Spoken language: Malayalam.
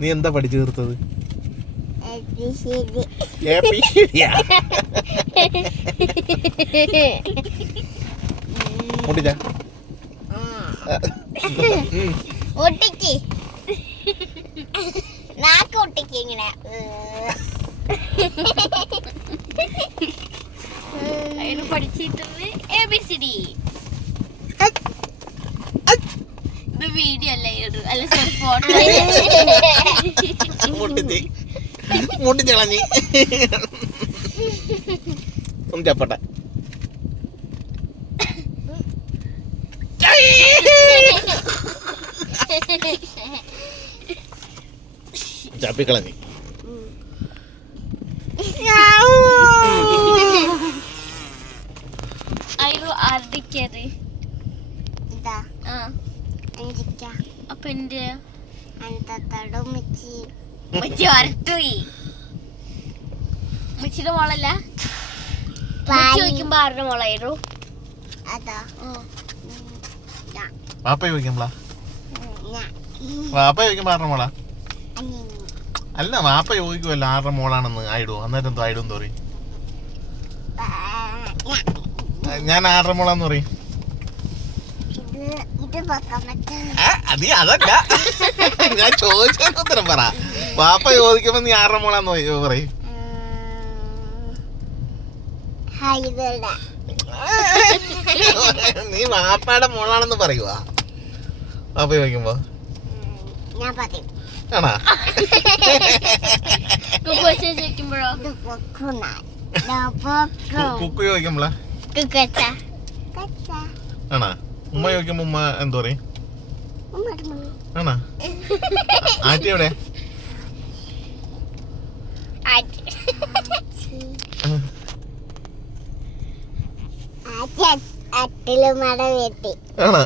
നീ എന്താ പഠിച്ചു തീർത്തത്? മുട്ടിച്ച ഒട്ടിക്ക് നാക്ക് ഒട്ടിക്ക് ഇങ്ങനെ പഠിച്ചിട്ട് ABCD. ഇത് വീഡിയോ അല്ലേ അല്ല സോറി ഫോട്ടോ. മുട്ടിച്ചളഞ്ഞി ചപ്പട്ട ചപ്പിക്കളഞ്ഞി. അയ്യോ ആരുടെക്കത്? അപ്പൊ എന്റെ മുച്ചിയുടെ മോളല്ല. ചോദിക്കുമ്പോ ആരുടെ മോളായിരുന്നു? വാപ്പ ചോദിക്കുമ്പോ വാപ്പ ചോദിക്കുമ്പോ ആരുടെ മോളാ? അല്ല വാപ്പ ചോദിക്കുമല്ലോ ആരുടെ മോളാണെന്ന്. ആയിടൂ അന്നേരം എന്തോ ആയിടും പറയും. ഞാൻ ആരുടെ മോളാന്ന് പറയും. അതല്ല ഞാൻ ചോദിച്ചതിന് ഉത്തരം പറ. വാപ്പ ചോദിക്കുമ്പോ നീ ആരുടെ മോളാന്ന് പറയും. നീ വാപ്പയുടെ മോളാണെന്ന് പറയുവാ വാപ്പ ചോദിക്കുമ്പോ? ആണാ? ചോദിക്കുമ്പോഴോ കുക്കു ചോദിക്കുമ്പോളാ? ആണാ? ഉമ്മ ചോദിക്കുമ്പോ ഉമ്മ എന്തോ പറയും? ആണാ? ആറ്റി എവിടെ? അട്ടില് മട വെട്ടി. ആണോ?